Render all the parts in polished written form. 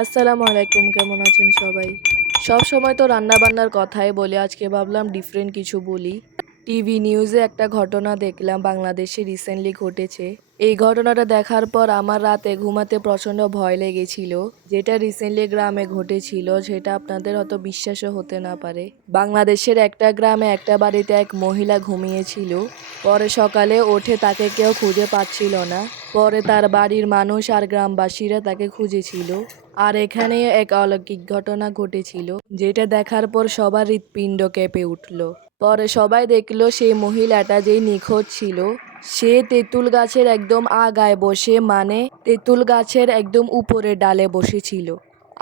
আসসালামু আলাইকুম, কেমন আছেন সবাই? সব সময় তো রান্না-বান্নার কথাই বলি, আজকে ভাবলাম ডিফারেন্ট কিছু বলি। টিভি নিউজে একটা ঘটনা দেখলাম বাংলাদেশে রিসেন্টলি ঘটেছে। এই ঘটনাটা দেখার পর আমার রাতে ঘুমাতে প্রচণ্ড ভয় লেগেছিল। যেটা রিসেন্টলি গ্রামে ঘটেছিল সেটা আপনাদের হয়তো বিশ্বাসও হতে না পারে। বাংলাদেশের একটা গ্রামে একটা বাড়িতে এক মহিলা ঘুমিয়েছিল। পরে সকালে উঠে তাকে কেউ খুঁজে পাচ্ছিল না। পরে তার বাড়ির মানুষ আর গ্রামবাসীরা তাকে খুঁজেছিল। আর এখানে এক অলৌকিক ঘটনা ঘটেছিল, যেটা দেখার পর সবার হৃৎপিণ্ড কেঁপে উঠল। পরে সবাই দেখলো সেই মহিলাটা যেই নিখোঁজ ছিল, সে তেঁতুল গাছের একদম আগায় বসে, মানে তেঁতুল গাছের একদম উপরে ডালে বসেছিল।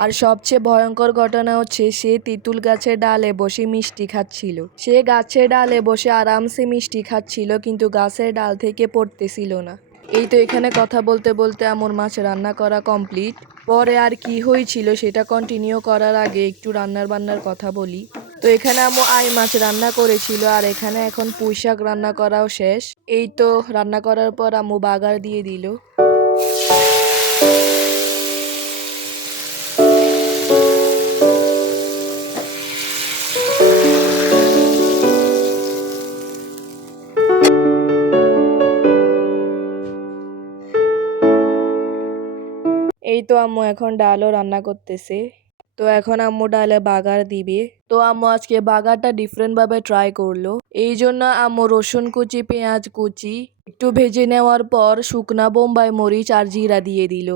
আর সবচেয়ে ভয়ঙ্কর ঘটনা হচ্ছে সে তেঁতুল গাছের ডালে বসে মিষ্টি খাচ্ছিল। সে গাছের ডালে বসে আরামসে মিষ্টি খাচ্ছিল, কিন্তু গাছের ডাল থেকে পড়তেছিল না। এই তো এখানে কথা বলতে বলতে আমার মাছ রান্না করা কমপ্লিট। পরে আর কি হয়েছিল সেটা কন্টিনিউ করার আগে একটু রান্নার বান্নার কথা বলি। তো এখানে আম্মু আই মাছ রান্না করেছিল, আর এখানে এখন পুঁই শাক রান্না করাও শেষ। এই তো রান্না করার পর আম্মু বাগার দিয়ে দিল। এই তো আম্মু এখন ডালও রান্না করতেছে। তো এখন আম্মু ডালে বাগার দিবে। তো আম্মু আজকে বাগারটা ডিফারেন্ট ভাবে ট্রাই করলো। এই জন্য আম্মু রসুন কুচি, পেঁয়াজ কুচি একটু ভেজে নেওয়ার পর শুকনা বোম্বাই মরিচ আর জিরা দিয়ে দিল।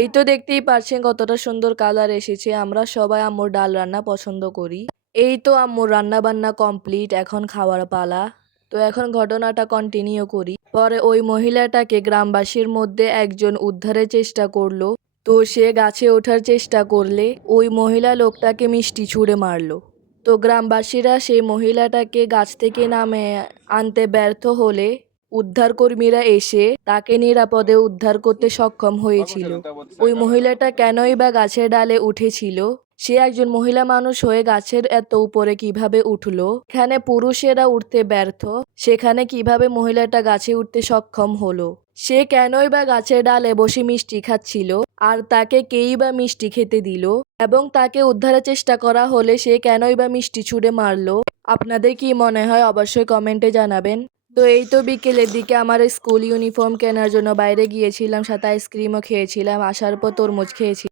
এই তো দেখতেই পারছেন কতটা সুন্দর কালার এসেছে। আমরা সবাই আম্মুর ডাল রান্না পছন্দ করি। এই তো আম্মুর রান্না বান্না কমপ্লিট, এখন খাওয়ার পালা। তো এখন ঘটনাটা কন্টিনিউ করি। পরে ওই মহিলাটাকে গ্রামবাসীর মধ্যে একজন উদ্ধারের চেষ্টা করলো। তো সে গাছে ওঠার চেষ্টা করলে ওই মহিলা লোকটাকে মিষ্টি ছুঁড়ে মারলো। তো গ্রামবাসীরা সেই মহিলাটাকে গাছ থেকে নামে আনতে ব্যর্থ হলে উদ্ধারকর্মীরা এসে তাকে নিরাপদে উদ্ধার করতে সক্ষম হয়েছিল। ওই মহিলাটা কেনই বা গাছের ডালে উঠেছিল? সে একজন মহিলা মানুষ হয়ে গাছের এত উপরে কিভাবে উঠলো? এখানে পুরুষেরা উঠতে ব্যর্থ, সেখানে কিভাবে মহিলাটা গাছে উঠতে সক্ষম হলো? সে কেনই বা গাছের ডালে বসে মিষ্টি খাচ্ছিল, আর তাকে কেই বা মিষ্টি খেতে দিল? এবং তাকে উদ্ধারের চেষ্টা করা হলে সে কেনই বা মিষ্টি ছুঁড়ে মারলো? আপনাদের কি মনে হয় অবশ্যই কমেন্টে জানাবেন। তো এই তো বিকেলের দিকে আমার স্কুল ইউনিফর্ম কেনার জন্য বাইরে গিয়েছিলাম, সাথে আইসক্রিমও খেয়েছিলাম, আসার পর তরমুজ খেয়েছি।